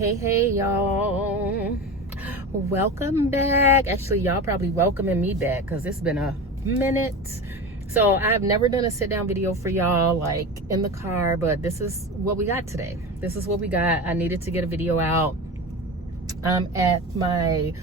Hey y'all, welcome back. Actually, y'all probably welcoming me back because it's been a minute. So I've never done a sit down video for y'all like in the car, but this is what we got today. This is what we got. I needed to get a video out. I'm at my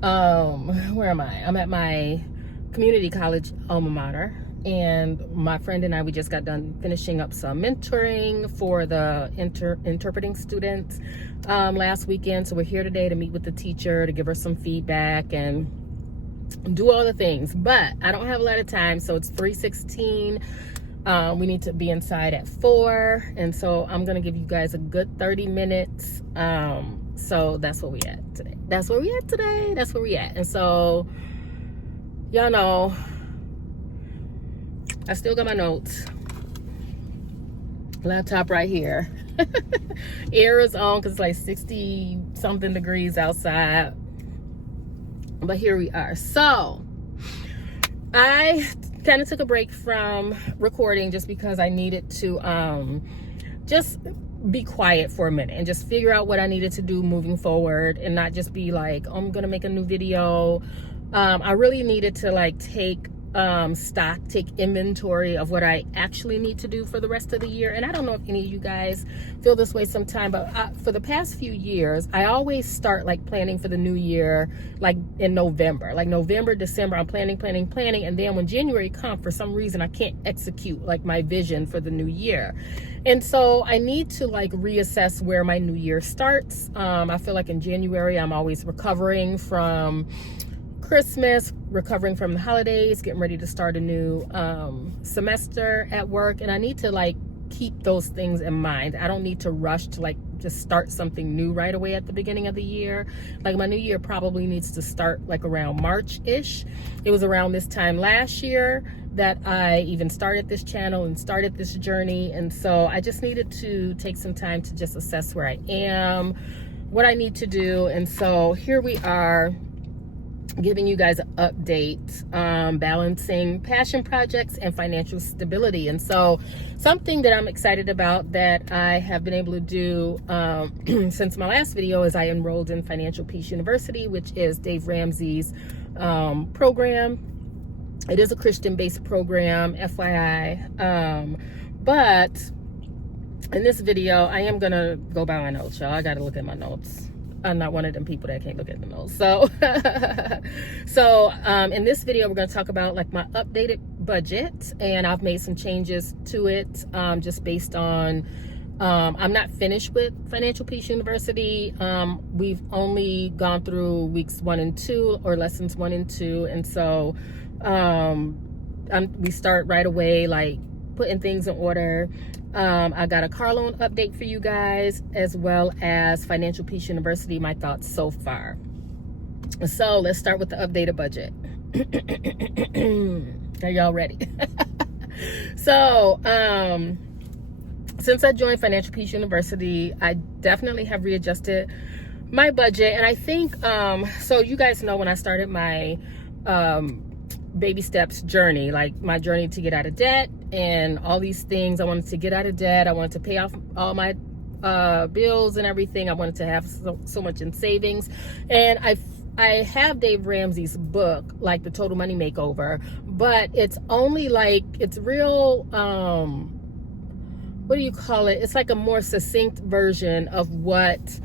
where am I? I'm at my community college alma mater, and my friend and I, we just got done finishing up some mentoring for the interpreting students last weekend. So we're here today to meet with the teacher, to give her some feedback and do all the things. But I don't have a lot of time, so it's 3:16. We need to be inside at 4, and so I'm gonna give you guys a good 30 minutes. So that's where we at today. That's where we at today. That's where we at. And so y'all know I still got my notes. Laptop right here. Air is on because it's like 60 something degrees outside. But here we are. So I kind of took a break from recording just because I needed to just be quiet for a minute and just figure out what I needed to do moving forward, and not just be like, oh, I'm gonna make a new video. I really needed to like take stock, take inventory of what I actually need to do for the rest of the year. And I don't know if any of you guys feel this way sometime, but for the past few years, I always start like planning for the new year, like in November, like November, December, I'm planning. And then when January comes, for some reason, I can't execute like my vision for the new year. And so I need to like reassess where my new year starts. I feel like in January, I'm always recovering from Christmas, recovering from the holidays, getting ready to start a new semester at work, and I need to like keep those things in mind. I don't need to rush to like just start something new right away at the beginning of the year. Like my new year probably needs to start like around March-ish. It was around this time last year that I even started this channel and started this journey, and so I just needed to take some time to just assess where I am, what I need to do. And so here we are, giving you guys an update, balancing passion projects and financial stability. And so something that I'm excited about that I have been able to do since my last video is I enrolled in Financial Peace University, which is Dave Ramsey's program. It is a Christian-based program, FYI. But in this video, I am gonna go by my notes, y'all. I gotta look at my notes. I'm not one of them people that can't look at the notes. So, in this video, we're going to talk about like my updated budget, and I've made some changes to it, just based on, I'm not finished with Financial Peace University. We've only gone through weeks 1 and 2, or lessons 1 and 2. And so, we start right away, like putting things in order. I got a car loan update for you guys, as well as Financial Peace University, my thoughts so far. So let's start with the updated budget. Are y'all ready? So since I joined Financial Peace University, I definitely have readjusted my budget. And I think, so you guys know when I started my baby steps journey, like my journey to get out of debt and all these things. I wanted to get out of debt. I wanted to pay off all my bills and everything. I wanted to have so much in savings. And I have Dave Ramsey's book, like the Total Money Makeover, but it's only like, it's real, what do you call it? It's like a more succinct version of what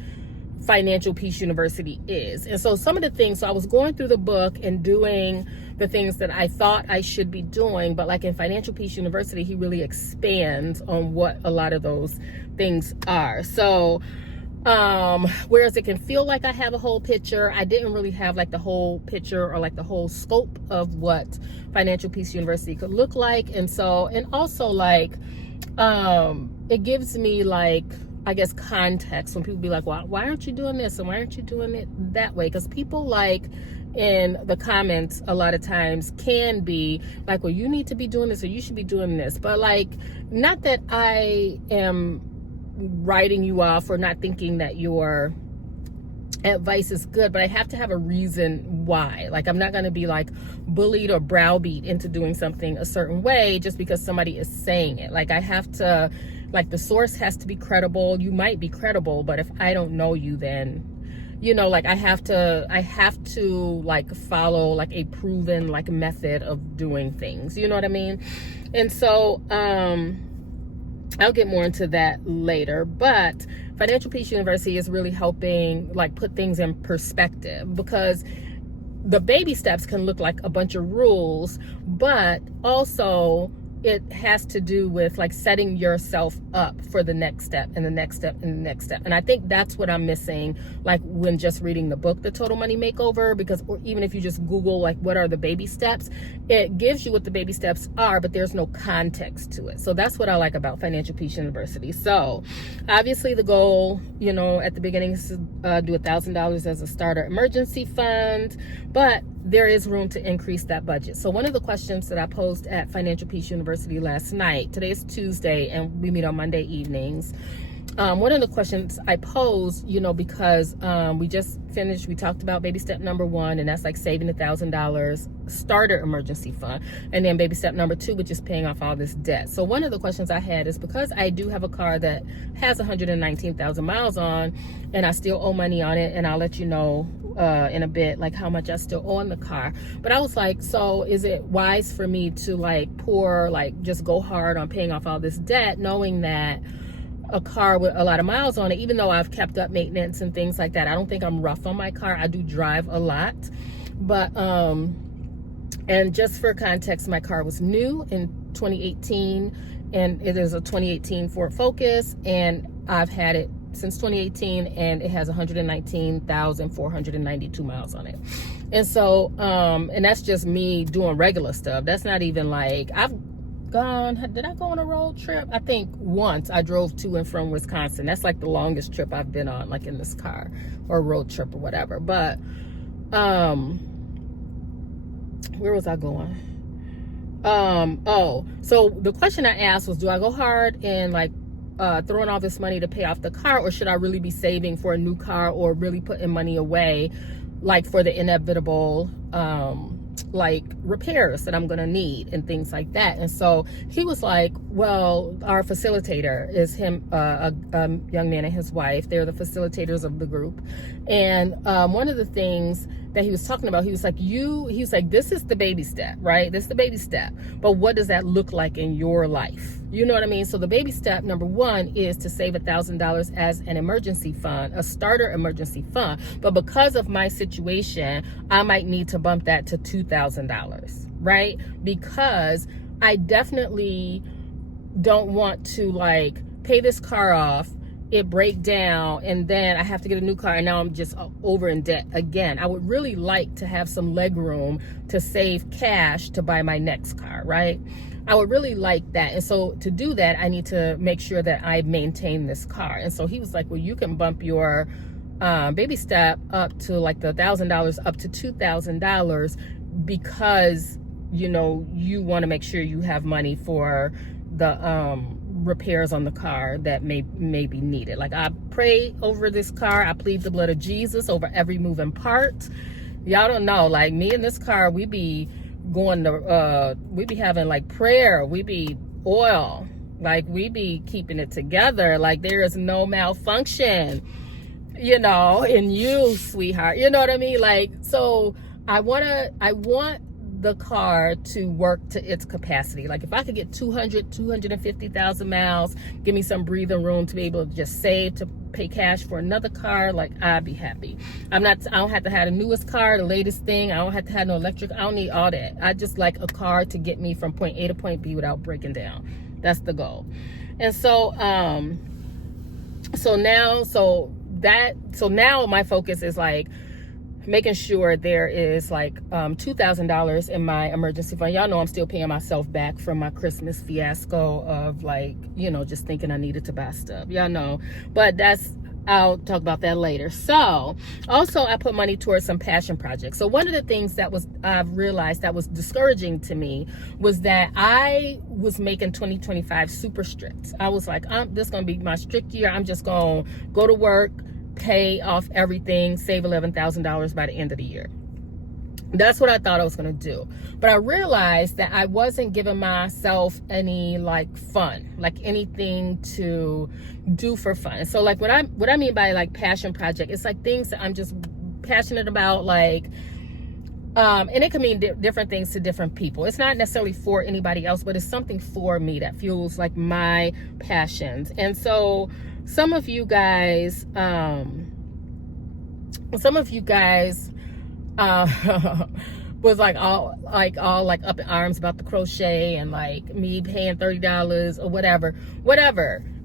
Financial Peace University is. And so some of the things, so I was going through the book and doing the things that I thought I should be doing, but like in Financial Peace University, he really expands on what a lot of those things are. So whereas it can feel like I have a whole picture, I didn't really have like the whole picture or like the whole scope of what Financial Peace University could look like. And so, and also like it gives me like, I guess, context when people be like, well, why aren't you doing this and why aren't you doing it that way? Because people like in the comments a lot of times can be like, well, you need to be doing this or you should be doing this. But like, not that I am writing you off or not thinking that your advice is good, but I have to have a reason why. Like, I'm not going to be like bullied or browbeat into doing something a certain way just because somebody is saying it. Like, I have to Like the source has to be credible. You might be credible, but if I don't know you, then, you know, like I have to like follow like a proven like method of doing things. You know what I mean? And so, I'll get more into that later, but Financial Peace University is really helping like put things in perspective, because the baby steps can look like a bunch of rules, but also it has to do with like setting yourself up for the next step and the next step and the next step. And I think that's what I'm missing, like when just reading the book, The Total Money Makeover, because or even if you just Google like what are the baby steps, it gives you what the baby steps are, but there's no context to it. So that's what I like about Financial Peace University. So obviously the goal, you know, at the beginning is to do $1,000 as a starter emergency fund, but there is room to increase that budget. So one of the questions that I posed at Financial Peace University last night, today is Tuesday and we meet on Monday evenings. One of the questions I posed, you know, because we just finished, we talked about baby step number 1, and that's like saving $1,000 starter emergency fund. And then baby step number 2, which is paying off all this debt. So one of the questions I had is, because I do have a car that has 119,000 miles on, and I still owe money on it, and I'll let you know in a bit like how much I still owe on the car. But I was like, so is it wise for me to like just go hard on paying off all this debt, knowing that a car with a lot of miles on it, even though I've kept up maintenance and things like that, I don't think I'm rough on my car. I do drive a lot, but and just for context, my car was new in 2018, and it is a 2018 Ford Focus, and I've had it since 2018, and it has 119,492 miles on it. And so and that's just me doing regular stuff. That's not even like did I go on a road trip? I think once I drove to and from Wisconsin. That's like the longest trip I've been on, like in this car, or road trip or whatever. But where was I going? So the question I asked was, do I go hard and like throwing all this money to pay off the car, or should I really be saving for a new car, or really putting money away like for the inevitable like repairs that I'm gonna need and things like that? And so he was like, well, our facilitator is him, a young man and his wife. They're the facilitators of the group. And one of the things that he was talking about, he was like, this is the baby step, right? This is the baby step, but what does that look like in your life? You know what I mean? So the baby step number 1 is to save $1,000 as an emergency fund, a starter emergency fund. But because of my situation, I might need to bump that to $2,000, right? Because I definitely don't want to like pay this car off, it break down, and then I have to get a new car, and now I'm just over in debt again. I would really like to have some leg room to save cash to buy my next car, right? I would really like that. And so to do that, I need to make sure that I maintain this car. And so he was like, well, you can bump your baby step up to like the $1,000 up to $2,000, because, you know, you want to make sure you have money for the repairs on the car that may be needed. Like, I pray over this car, I plead the blood of Jesus over every moving part. Y'all don't know, like me in this car, we be going to we be having like prayer, we be oil, like we be keeping it together, like there is no malfunction, you know, in you, sweetheart, you know what I mean? Like, so I want the car to work to its capacity. Like if I could get 250,000 miles, give me some breathing room to be able to just save to pay cash for another car, like I'd be happy. I don't have to have the newest car, the latest thing. I don't have to have no electric. I don't need all that. I just like a car to get me from point A to point B without breaking down. That's the goal. And so now my focus is like making sure there is like $2,000 in my emergency fund. Y'all know I'm still paying myself back from my Christmas fiasco of like, you know, just thinking I needed to buy stuff. Y'all know, but I'll talk about that later. So also I put money towards some passion projects. So one of the things I've realized that was discouraging to me was that I was making 2025 super strict. I was like, this is going to be my strict year. I'm just going to go to work, pay off everything, save $11,000 by the end of the year. That's what I thought I was going to do. But I realized that I wasn't giving myself any like fun, like anything to do for fun. So like what I mean by like passion project, it's like things that I'm just passionate about, like, and it can mean different things to different people. It's not necessarily for anybody else, but it's something for me that fuels like my passions. And so some of you guys, was like all like up in arms about the crochet and like me paying $30 or whatever.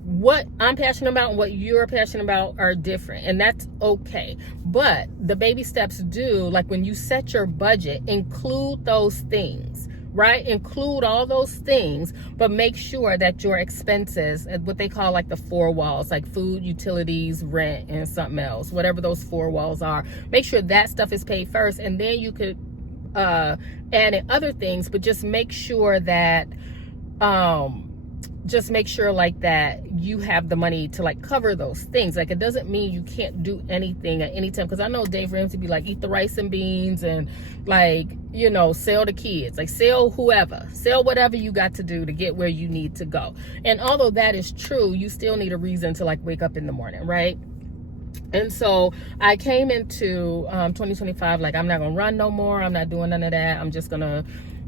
What I'm passionate about and what you're passionate about are different, and that's okay. But the baby steps do, like when you set your budget, include those things, right? Include all those things, but make sure that your expenses, what they call like the four walls, like food, utilities, rent, and something else, whatever those four walls are, make sure that stuff is paid first, and then you could add in other things. But just make sure that like that you have the money to like cover those things. Like it doesn't mean you can't do anything at any time, because I know Dave Ramsey be like, eat the rice and beans and like, you know, sell the kids, like sell whatever you got to do to get where you need to go. And although that is true, you still need a reason to like wake up in the morning, right? And so I came into 2025 like, I'm not gonna run no more, I'm not doing none of that, I'm just gonna,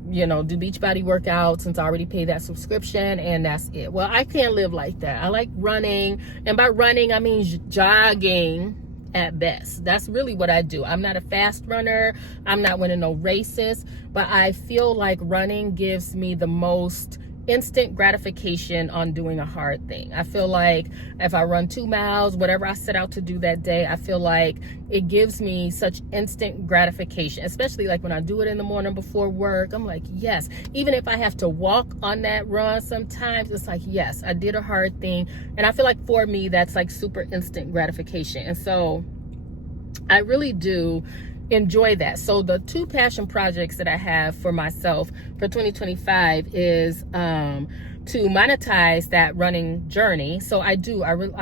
you know, do Beachbody workouts since I already paid that subscription, and that's it. Well, I can't live like that. I like running, and by running I mean jogging at best. That's really what I do. I'm not a fast runner, I'm not winning no races, but I feel like running gives me the most instant gratification on doing a hard thing. I feel like if I run 2 miles, whatever I set out to do that day, I feel like it gives me such instant gratification, especially like when I do it in the morning before work. I'm like, yes. Even if I have to walk on that run sometimes, it's like, yes, I did a hard thing. And I feel like for me, that's like super instant gratification. And so I really do enjoy that. So the 2 passion projects that I have for myself for 2025 is to monetize that running journey. So I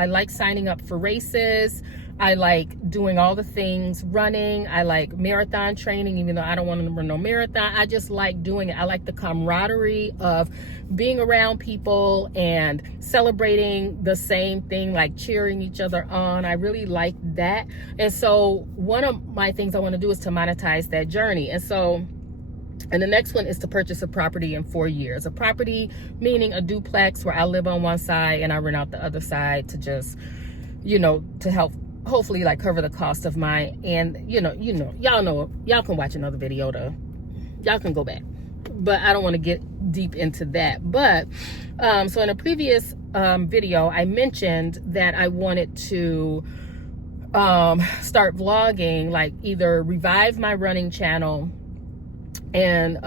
like signing up for races. I like doing all the things running. I like marathon training, even though I don't want to run no marathon. I just like doing it. I like the camaraderie of being around people and celebrating the same thing, like cheering each other on. I really like that. And so one of my things I want to do is to monetize that journey. And the next one is to purchase a property in 4 years. A property meaning a duplex where I live on one side and I rent out the other side to just, you know, to help hopefully like cover the cost of mine. And y'all can watch another video y'all can go back, but I don't want to get deep into that. But so in a previous video I mentioned that I wanted to start vlogging, like either revive my running channel and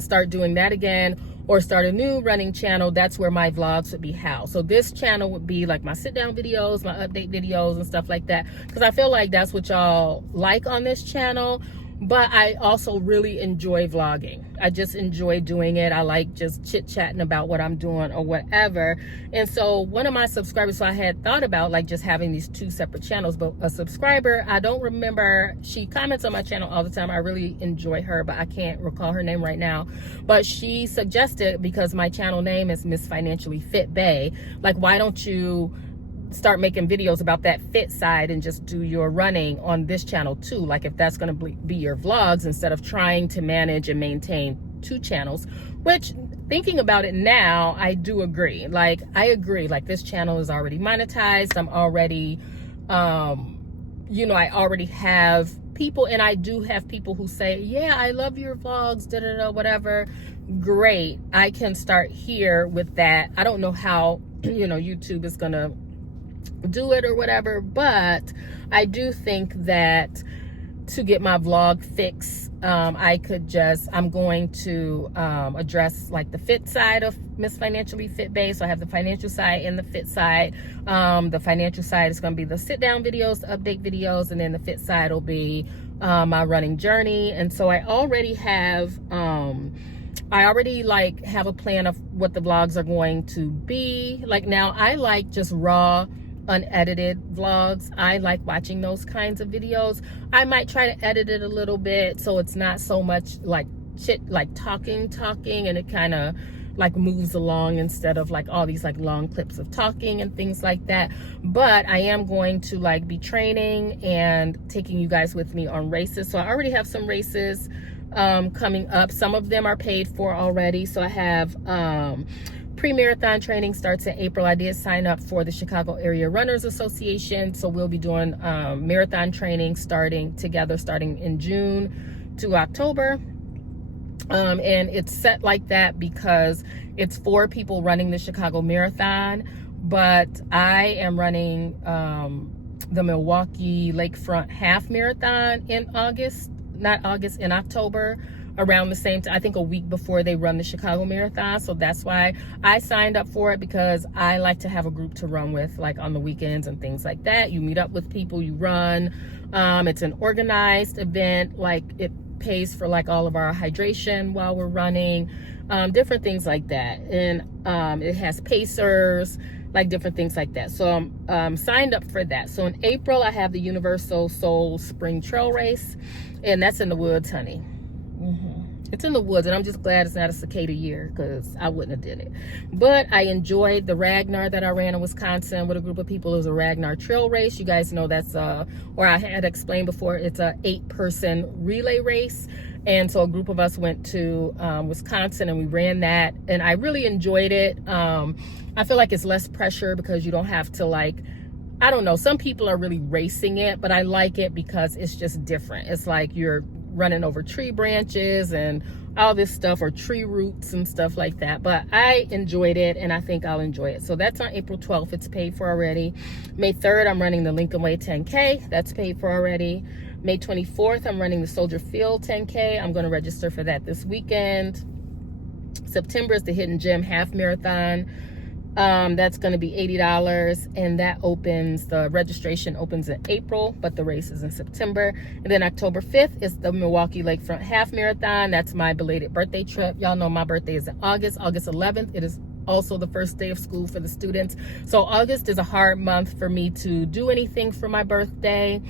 start doing that again, or start a new running channel. That's where my vlogs would be housed. So this channel would be like my sit down videos, my update videos and stuff like that, because I feel like that's what y'all like on this channel. But I also really enjoy vlogging. I just enjoy doing it. I like just chit-chatting about what I'm doing or whatever. And so one of my subscribers, so I had thought about like just having these 2 separate channels, but a subscriber, I don't remember, she comments on my channel all the time. I really enjoy her, but I can't recall her name right now. But she suggested, because my channel name is Miss Financially Fit Bae, like, why don't you start making videos about that fit side and just do your running on this channel too, like if that's going to be your vlogs, instead of trying to manage and maintain 2 channels. Which, thinking about it now, I do agree. Like, I agree, like this channel is already monetized. I'm already you know, I already have people, and I do have people who say, yeah, I love your vlogs, da da da, whatever. Great, I can start here with that. I don't know how, you know, YouTube is gonna do it or whatever, but I do think that to get my vlog fix, I'm going to address like the fit side of Miss Financially Fit Bae. So I have the financial side and the fit side. The financial side is going to be the sit down videos, the update videos, and then the fit side will be my running journey. And so I already have like have a plan of what the vlogs are going to be. Like, now I like just raw unedited vlogs. I like watching those kinds of videos. I might try to edit it a little bit so it's not so much like talking, and it kind of like moves along instead of like all these like long clips of talking and things like that. But I am going to like be training and taking you guys with me on races. So I already have some races coming up. Some of them are paid for already. So I have pre-marathon training starts in April. I did sign up for the Chicago Area Runners Association. So we'll be doing marathon training starting in June to October. And it's set like that because it's 4 people running the Chicago Marathon, but I am running the Milwaukee Lakefront Half Marathon in October, around the same time, I think a week before they run the Chicago Marathon. So that's why I signed up for it, because I like to have a group to run with, like on the weekends and things like that. You meet up with people, you run. It's an organized event, like it pays for like all of our hydration while we're running, different things like that. And it has pacers, like different things like that. So I'm signed up for that. So in April, I have the Universal Soul Spring Trail Race, and that's in the woods, honey. It's in the woods, and I'm just glad it's not a cicada year, because I wouldn't have did it. But I enjoyed the Ragnar that I ran in Wisconsin with a group of people. It was a Ragnar trail race. You guys know that's or I had explained before, it's a 8-person relay race. And so a group of us went to Wisconsin, and we ran that, and I really enjoyed it. I feel like it's less pressure because you don't have to, like, I don't know, some people are really racing it, but I like it because it's just different. It's like you're running over tree branches and all this stuff, or tree roots and stuff like that. But I enjoyed it, and I think I'll enjoy it. So that's on April 12th. It's paid for already. May 3rd, I'm running the Lincoln Way 10K. That's paid for already. May 24th, I'm running the Soldier Field 10K. I'm going to register for that this weekend. September is the Hidden Gem Half Marathon. That's going to be $80, and that the registration opens in April, but the race is in September. And then October 5th is the Milwaukee Lakefront Half Marathon. That's my belated birthday trip. Y'all know my birthday is in August 11th. It is also the first day of school for the students. So August is a hard month for me to do anything for my birthday.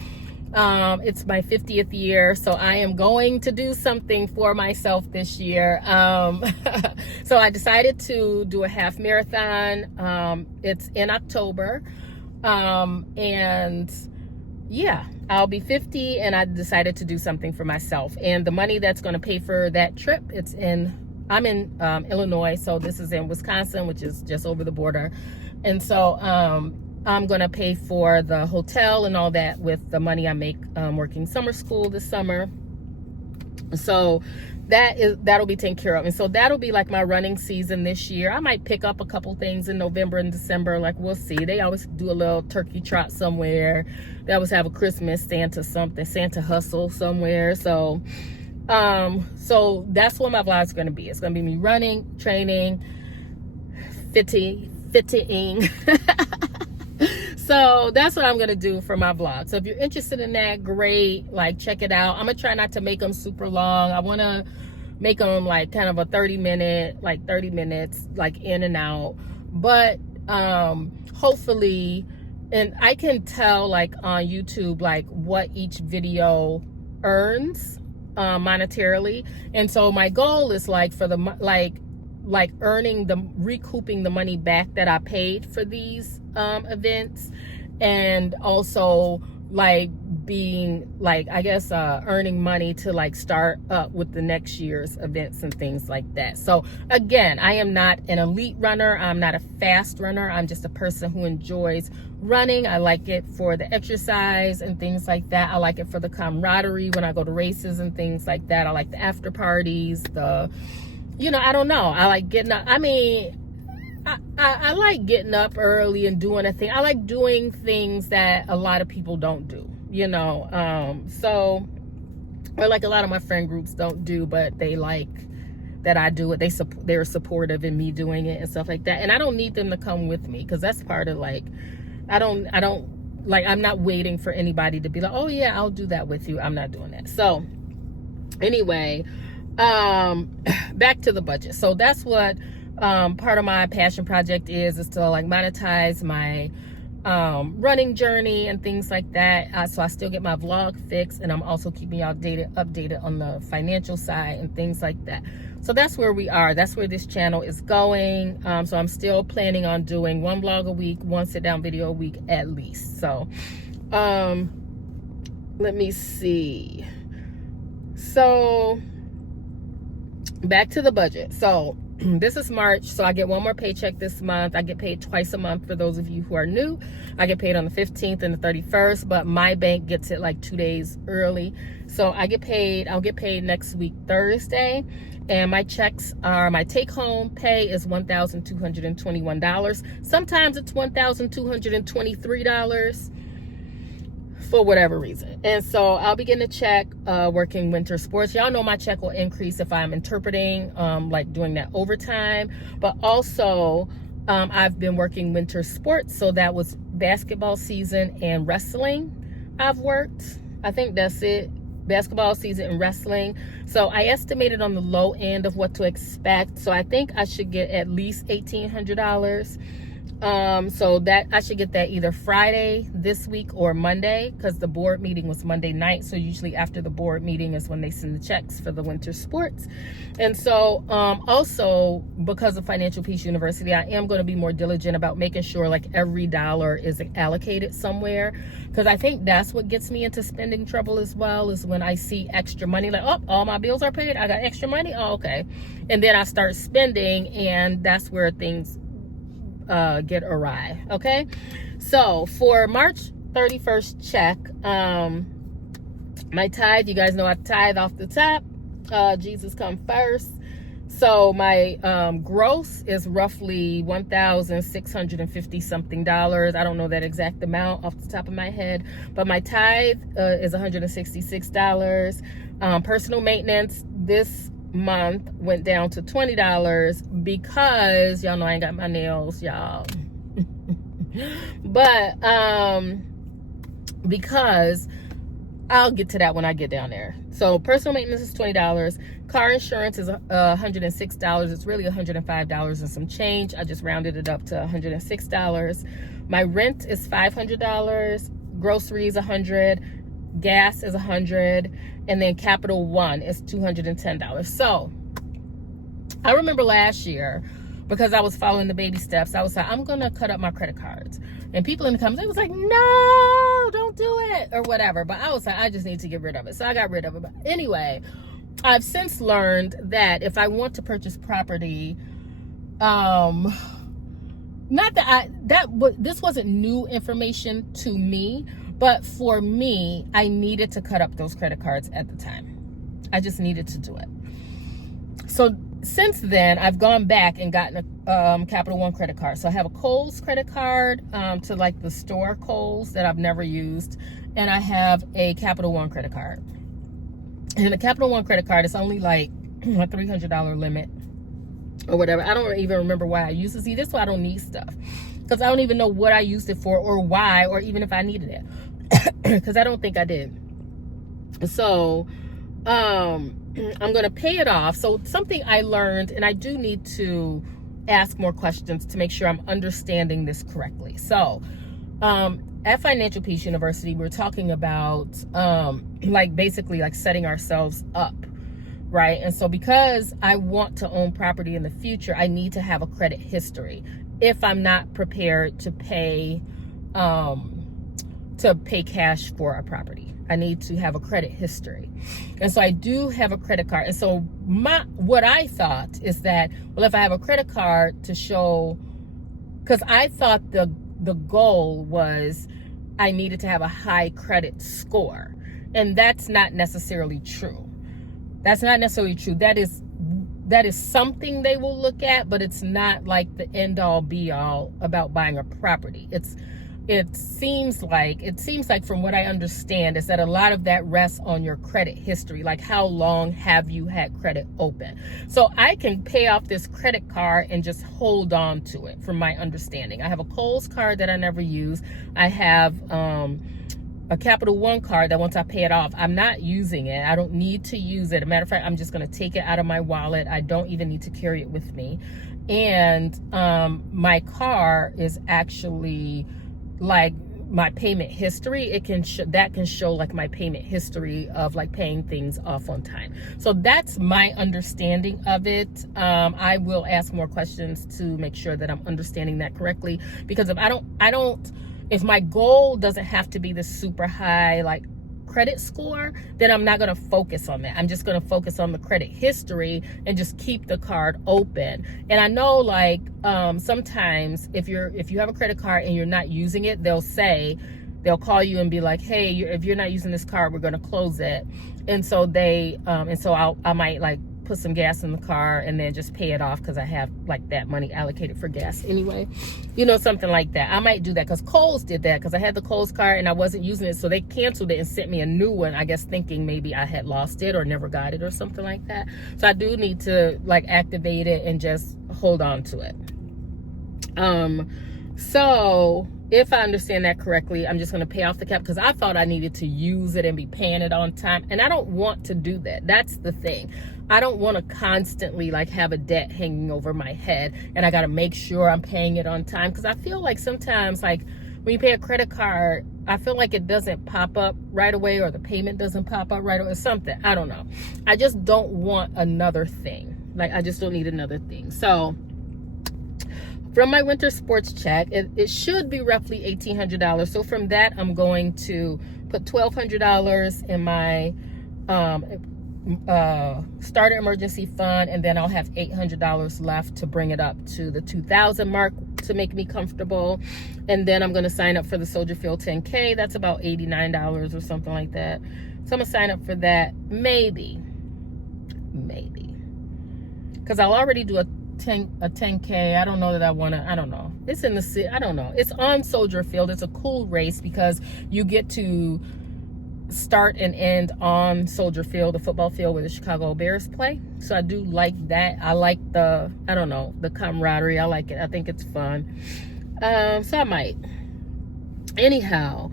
It's my 50th year, so I am going to do something for myself this year. So I decided to do a half marathon. It's in October, and yeah, I'll be 50, and I decided to do something for myself. And the money that's going to pay for that trip, I'm in Illinois, so this is in Wisconsin, which is just over the border. And so I'm going to pay for the hotel and all that with the money I make working summer school this summer. So that'll be taken care of. And so that'll be like my running season this year. I might pick up a couple things in November and December, like we'll see. They always do a little turkey trot somewhere. They always have a Christmas Santa hustle somewhere. So so that's what my vlog's going to be. It's going to be me running, training, fitting. So that's what I'm going to do for my vlog. So if you're interested in that, great. Like, check it out. I'm going to try not to make them super long. I want to make them like kind of a 30 minutes, like in and out. But hopefully, and I can tell like on YouTube, like what each video earns monetarily. And so my goal is like for the, like recouping the money back that I paid for these events, and also like being like, I guess earning money to like start up with the next year's events and things like that. So again, I am not an elite runner. I'm not a fast runner. I'm just a person who enjoys running. I like it for the exercise and things like that. I like it for the camaraderie when I go to races and things like that. I like the after parties, I don't know. I like getting up. I mean, I like getting up early and doing a thing. I like doing things that a lot of people don't do, so, or like a lot of my friend groups don't do, but they like that I do it. They're supportive in me doing it and stuff like that. And I don't need them to come with me, because that's part of like, I'm not waiting for anybody to be like, oh yeah, I'll do that with you. I'm not doing that. So anyway, back to the budget. So that's what part of my passion project is to like monetize my running journey and things like that. So I still get my vlog fixed, and I'm also keeping y'all updated on the financial side and things like that. So that's where we are. That's where this channel is going. So I'm still planning on doing 1 vlog a week, 1 sit down video a week at least. So let me see. So back to the budget. So this is March, so I get 1 more paycheck this month. I get paid twice a month for those of you who are new. I get paid on the 15th and the 31st, but my bank gets it like 2 days early. So I'll get paid next week, Thursday. And my checks are, my take-home pay is $1,221. Sometimes it's $1,223 for whatever reason. And so I'll be getting a check working winter sports. Y'all know my check will increase if I'm interpreting, like doing that overtime. But also, I've been working winter sports. So that was basketball season and wrestling I've worked. I think that's it. Basketball season and wrestling. So I estimated on the low end of what to expect. So I think I should get at least $1,800. So that I should get that either Friday this week or Monday, because the board meeting was Monday night. So usually after the board meeting is when they send the checks for the winter sports. And so also because of Financial Peace University, I am going to be more diligent about making sure like every dollar is allocated somewhere, because I think that's what gets me into spending trouble as well, is when I see extra money, like, oh, all my bills are paid, I got extra money, oh, okay, and then I start spending, and that's where things get awry. Okay, so for March 31st check, my tithe, you guys know I tithe off the top. Jesus come first. So my gross is roughly $1,650 something. I don't know that exact amount off the top of my head, but my tithe is $166. Personal maintenance this month went down to $20 because y'all know I ain't got my nails, y'all. But because I'll get to that when I get down there. So personal maintenance is $20. Car insurance is $106. It's really $105 and some change. I just rounded it up to $106. My rent is $500. Groceries $100. Gas is $100. And then Capital One is $210. So I remember last year, because I was following the baby steps, I was like, I'm gonna cut up my credit cards. And people in the comments, they was like, no, don't do it, or whatever. But I was like, I just need to get rid of it. So I got rid of it. But anyway, I've since learned that if I want to purchase property, not that this wasn't new information to me, but for me, I needed to cut up those credit cards at the time. I just needed to do it. So since then, I've gone back and gotten a Capital One credit card. So I have a Kohl's credit card, to like the store Kohl's that I've never used. And I have a Capital One credit card. And the Capital One credit card is only like a $300 limit or whatever. I don't even remember why I used it. See, this is why I don't need stuff. Because I don't even know what I used it for or why, or even if I needed it. Because I don't think I did. So I'm going to pay it off. So something I learned, and I do need to ask more questions to make sure I'm understanding this correctly. So at Financial Peace University, we're talking about like basically like setting ourselves up, right? And so because I want to own property in the future, I need to have a credit history if I'm not prepared to pay cash for a property. I need to have a credit history. And so I do have a credit card. And so what I thought is that, well, if I have a credit card to show, because I thought the goal was I needed to have a high credit score. And that's not necessarily true. That's not necessarily true. That is something they will look at, but it's not like the end all be all about buying a property. It seems like from what I understand is that a lot of that rests on your credit history. Like, how long have you had credit open? So I can pay off this credit card and just hold on to it, from my understanding. I have a Kohl's card that I never use. I have a Capital One card that once I pay it off, I'm not using it. I don't need to use it. As a matter of fact, I'm just going to take it out of my wallet. I don't even need to carry it with me. And my car is actually like my payment history, it can that can show like my payment history of like paying things off on time. So that's my understanding of it. I will ask more questions to make sure that I'm understanding that correctly, because if my goal doesn't have to be the super high like credit score, then I'm not going to focus on that. I'm just going to focus on the credit history and just keep the card open. And I know like sometimes if you have a credit card and you're not using it, they'll call you and be like, hey, if you're not using this card, we're going to close it. And so I might like put some gas in the car and then just pay it off because I have like that money allocated for gas anyway, something like that. I might do that because Kohl's did that, because I had the Kohl's card and I wasn't using it, so they canceled it and sent me a new one, I guess thinking maybe I had lost it or never got it or something like that. So I do need to like activate it and just hold on to it. So if I understand that correctly, I'm just going to pay off the cap, because I thought I needed to use it and be paying it on time, and I don't want to do that. That's the thing. I don't want to constantly like have a debt hanging over my head and I got to make sure I'm paying it on time, because I feel like sometimes like when you pay a credit card, I feel like it doesn't pop up right away, or the payment doesn't pop up right away, or something. I don't know. I just don't want another thing. Like I just don't need another thing. So from my winter sports check, it should be roughly $1,800. So from that, I'm going to put $1,200 in my starter emergency fund, and then I'll have $800 left to bring it up to the 2,000 mark to make me comfortable. And then I'm going to sign up for the Soldier Field 10K. That's about $89 or something like that. So I'm going to sign up for that. Maybe. Because I'll already do a 10K. I don't know that I want to, I don't know. It's in the city. I don't know. It's on Soldier Field. It's a cool race because you get to start and end on Soldier Field, the football field where the Chicago Bears play. So I do like that. I like the camaraderie. I like it. I think it's fun. So I might. Anyhow,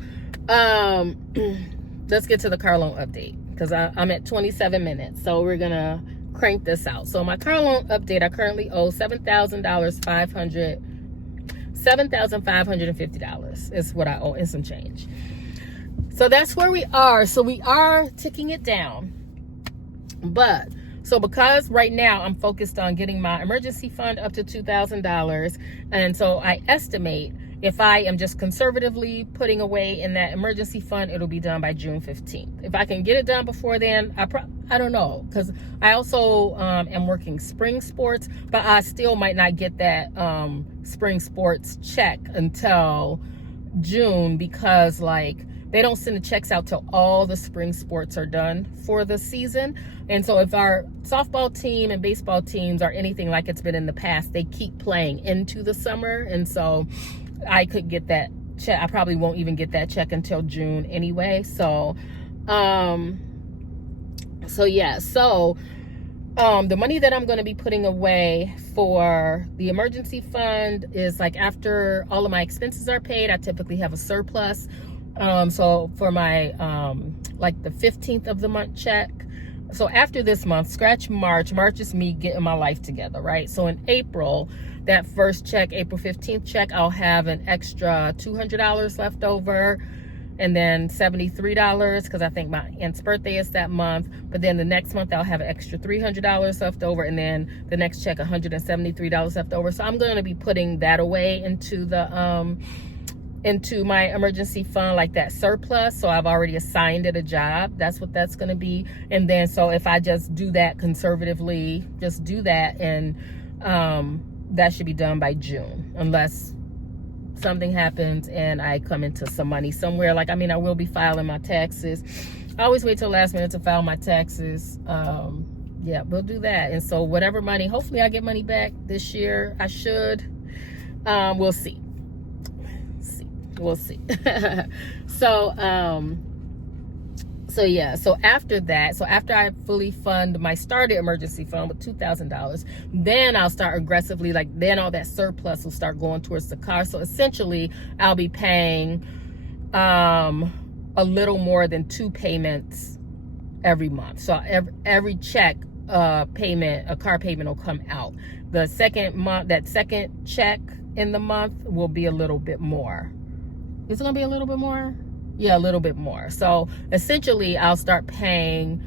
let's get to the car loan update, because I'm at 27 minutes. So we're going to crank this out. So my car loan update, I currently owe $7,550 is what I owe, and some change. So that's where we are. So we are ticking it down. But so because right now I'm focused on getting my emergency fund up to $2,000, and so I estimate if I am just conservatively putting away in that emergency fund, it'll be done by June 15th. If I can get it done before then, I don't know, because I also am working spring sports, but I still might not get that spring sports check until June, because like they don't send the checks out till all the spring sports are done for the season. And so if our softball team and baseball teams are anything like it's been in the past, they keep playing into the summer. And so I could get that check. I probably won't even get that check until June anyway. So, the money that I'm going to be putting away for the emergency fund is like after all of my expenses are paid, I typically have a surplus. So for my, like the 15th of the month check. So after this month, scratch March is me getting my life together, right? So in April, that first check, April 15th check, I'll have an extra $200 left over, and then $73 because I think my aunt's birthday is that month. But then the next month I'll have an extra $300 left over, and then the next check $173 left over. So I'm going to be putting that away into the into my emergency fund, like that surplus. So I've already assigned it a job. That's what that's going to be. And then so if I just do that conservatively, just do that, and that should be done by June, unless something happens and I come into some money somewhere. Like, I mean, I will be filing my taxes. I always wait till last minute to file my taxes. Yeah, we'll do that. And so whatever money, hopefully I get money back this year. I should. We'll see. We'll see. So after that, after I fully fund my starter emergency fund with $2,000, then I'll start aggressively, like then all that surplus will start going towards the car. So essentially I'll be paying a little more than 2 payments every month. So every check payment, a car payment will come out. The second month, that second check in the month will be a little bit more. Is it gonna be a little bit more? Yeah, a little bit more. So essentially I'll start paying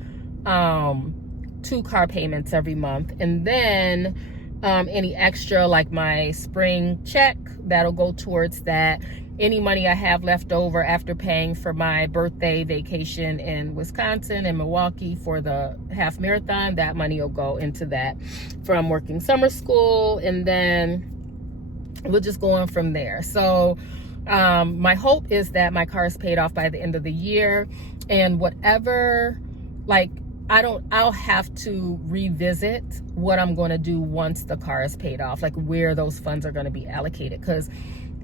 2 car payments every month, and then any extra, like my spring check, that'll go towards that. Any money I have left over after paying for my birthday vacation in Wisconsin and Milwaukee for the half marathon, that money will go into that from working summer school, and then we'll just go on from there. So my hope is that my car is paid off by the end of the year, and whatever, like, I'll have to revisit what I'm going to do once the car is paid off, like where those funds are going to be allocated. Because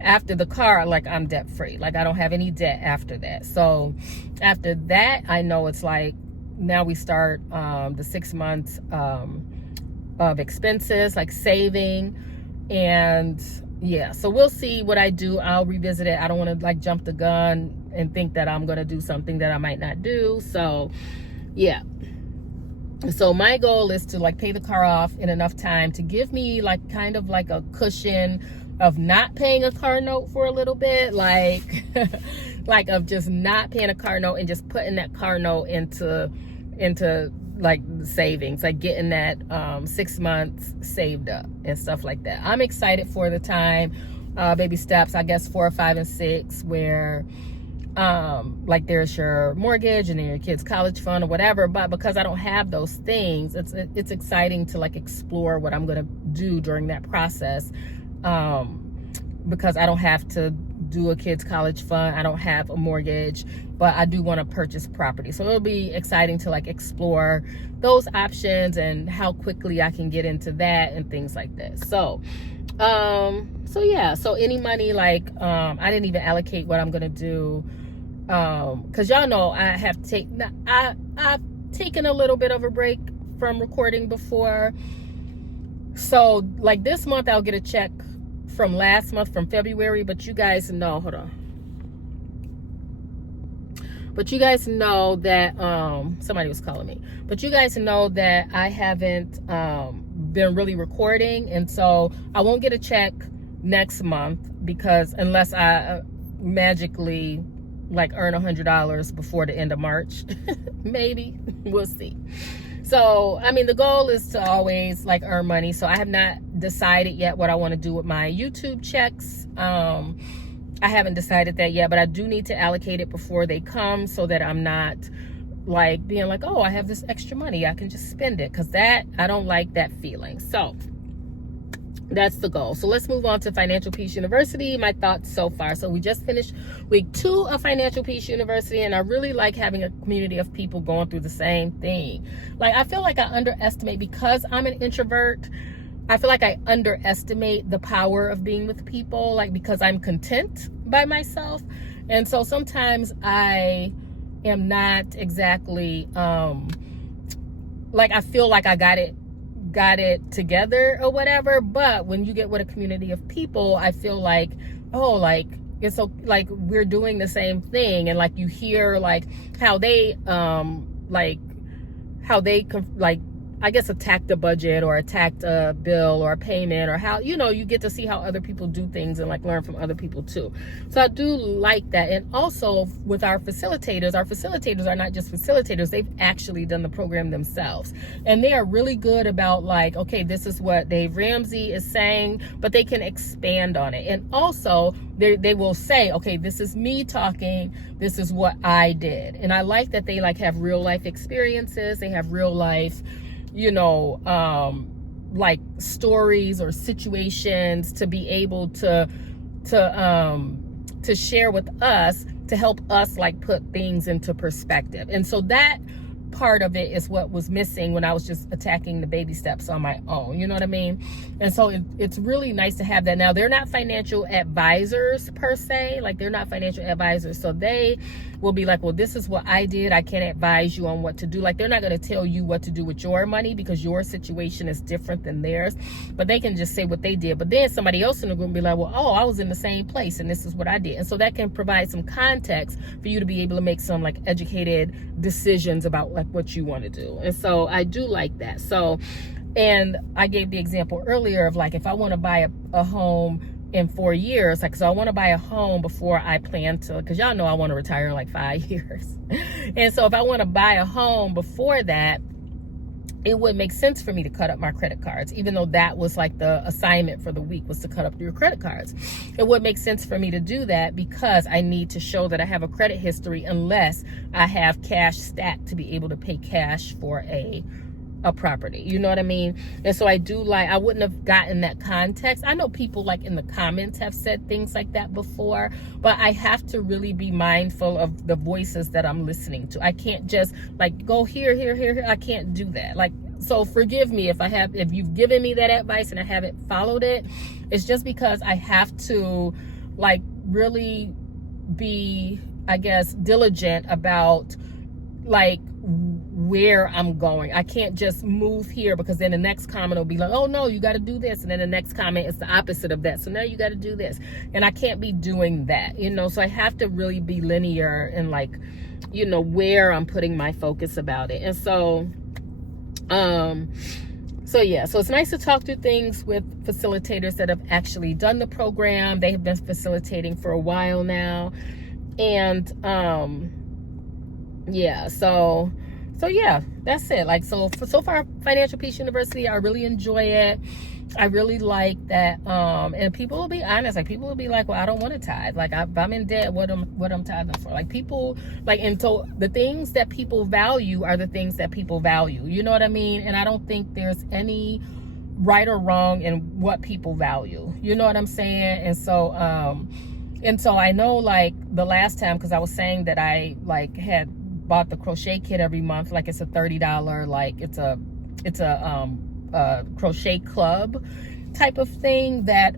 after the car, like, I'm debt free. Like, I don't have any debt after that. So after that, I know it's like, now we start the 6 months of expenses, like saving. And yeah, so we'll see what I do. I'll revisit it. I don't want to like jump the gun and think that I'm going to do something that I might not do. So yeah. So my goal is to like pay the car off in enough time to give me like kind of like a cushion of not paying a car note for a little bit, like like of just not paying a car note and just putting that car note into like savings, like getting that 6 months saved up and stuff like that. I'm excited for the time, baby steps, I guess 4, 5, and 6, where like there's your mortgage and then your kids' college fund or whatever. But because I don't have those things, it's exciting to like explore what I'm gonna do during that process, because I don't have to do a kid's college fund, I don't have a mortgage, but I do want to purchase property. So it'll be exciting to like explore those options and how quickly I can get into that and things like that. So yeah, so any money, like I didn't even allocate what I'm gonna do, because y'all know I've taken a little bit of a break from recording before. So like this month I'll get a check from last month, from February, but you guys know, hold on, but you guys know that somebody was calling me, but you guys know that I haven't been really recording, and so I won't get a check next month, because unless I magically like earn $100 before the end of March, maybe, we'll see. So I mean, the goal is to always like earn money. So I have not decided yet what I want to do with my YouTube checks. I haven't decided that yet, but I do need to allocate it before they come, so that I'm not like being like, oh, I have this extra money, I can just spend it, because that, I don't like that feeling. So that's the goal. So let's move on to Financial Peace University. My thoughts so far. So we just finished week 2 of Financial Peace University, and I really like having a community of people going through the same thing. Like, I feel like I underestimate, because I'm an introvert, I feel like I underestimate the power of being with people, like, because I'm content by myself. And so sometimes I am not exactly like, I feel like I got it together or whatever. But when you get with a community of people, I feel like, oh, like, it's so, like, we're doing the same thing. And like, you hear like how they I guess attacked a budget or attacked a bill or a payment, or how, you know, you get to see how other people do things and like learn from other people too. So I do like that. And also with our facilitators are not just facilitators, they've actually done the program themselves, and they are really good about like, okay, this is what Dave Ramsey is saying, but they can expand on it. And also they will say, okay, this is me talking, this is what I did. And I like that they like have real life experiences, they have real life, you know, like stories or situations to be able to share with us, to help us like put things into perspective. And so that part of it is what was missing when I was just attacking the baby steps on my own, you know what I mean? And so it's really nice to have that. Now, they're not financial advisors per se, like they're not financial advisors, so they will be like, well, this is what I did, I can't advise you on what to do. Like, they're not going to tell you what to do with your money, because your situation is different than theirs, but they can just say what they did. But then somebody else in the group will be like, well, oh, I was in the same place and this is what I did. And so that can provide some context for you to be able to make some like educated decisions about like what you want to do. And so I do like that. So, and I gave the example earlier of like, if I want to buy a home in 4 years, like, so I want to buy a home before I plan to, because y'all know I want to retire in like 5 years. And so if I want to buy a home before that, it would make sense for me to cut up my credit cards, even though that was like the assignment for the week, was to cut up your credit cards. It would make sense for me to do that because I need to show that I have a credit history, unless I have cash stacked to be able to pay cash for a property. You know what I mean? And so I wouldn't have gotten that context. I know people like in the comments have said things like that before, but I have to really be mindful of the voices that I'm listening to. I can't just like go here. I can't do that. Like, so forgive me if you've given me that advice and I haven't followed it. It's just because I have to like really be, I guess, diligent about like where I'm going. I can't just move here, because then the next comment will be like, oh no, you got to do this, and then the next comment is the opposite of that, so now you got to do this, and I can't be doing that, you know. So I have to really be linear and like, you know, where I'm putting my focus about it. And so yeah, so it's nice to talk through things with facilitators that have actually done the program. They have been facilitating for a while now, and yeah, so yeah, that's it. Like, so far, Financial Peace University, I really enjoy it. I really like that. And people will be honest. Like, people will be like, well, I don't want to tithe. Like, if I'm in debt, what I'm tithing for? Like, people, like, and so the things that people value are the things that people value. You know what I mean? And I don't think there's any right or wrong in what people value. You know what I'm saying? And so I know, like, the last time, because I was saying that I, like, had bought the crochet kit every month, like it's a $30, like it's a crochet club type of thing, that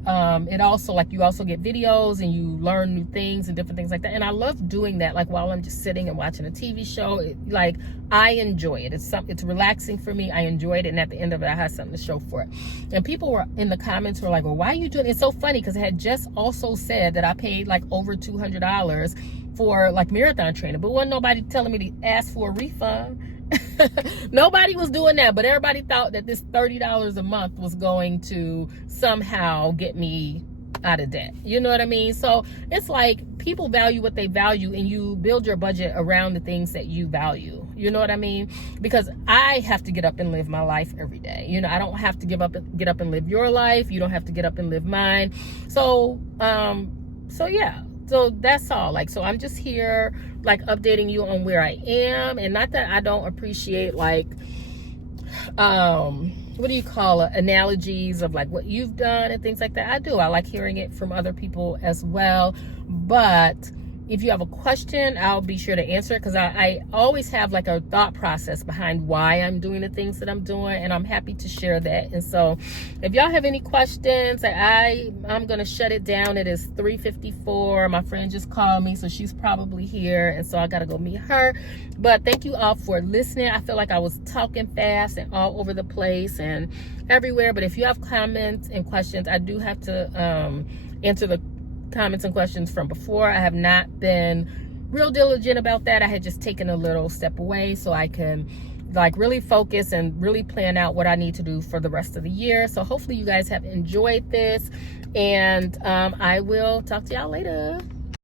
it also, like, you also get videos and you learn new things and different things like that. And I love doing that, like, while I'm just sitting and watching a TV show. Like, I enjoy it. It's relaxing for me. I enjoyed it, and at the end of it, I had something to show for it. And people were in the comments were like, well, why are you doing it? It's so funny, because I had just also said that I paid like over $200 for like marathon training, but wasn't nobody telling me to ask for a refund. Nobody was doing that, but everybody thought that this $30 a month was going to somehow get me out of debt. You know what I mean? So it's like, people value what they value, and you build your budget around the things that you value. You know what I mean? Because I have to get up and live my life every day. You know, I don't have to get up and live your life. You don't have to get up and live mine. So yeah. So that's all. Like, so I'm just here, like, updating you on where I am. And not that I don't appreciate, like, what do you call it, analogies of like what you've done and things like that. I do. I like hearing it from other people as well. But if you have a question, I'll be sure to answer it, because I always have like a thought process behind why I'm doing the things that I'm doing, and I'm happy to share that. And so if y'all have any questions, I'm going to shut it down. It is 3:54. My friend just called me, so she's probably here, and so I got to go meet her. But thank you all for listening. I feel like I was talking fast and all over the place and everywhere. But if you have comments and questions, I do have to answer the comments and questions from before. I have not been real diligent about that. I had just taken a little step away so I can like really focus and really plan out what I need to do for the rest of the year. So hopefully you guys have enjoyed this, and I will talk to y'all later.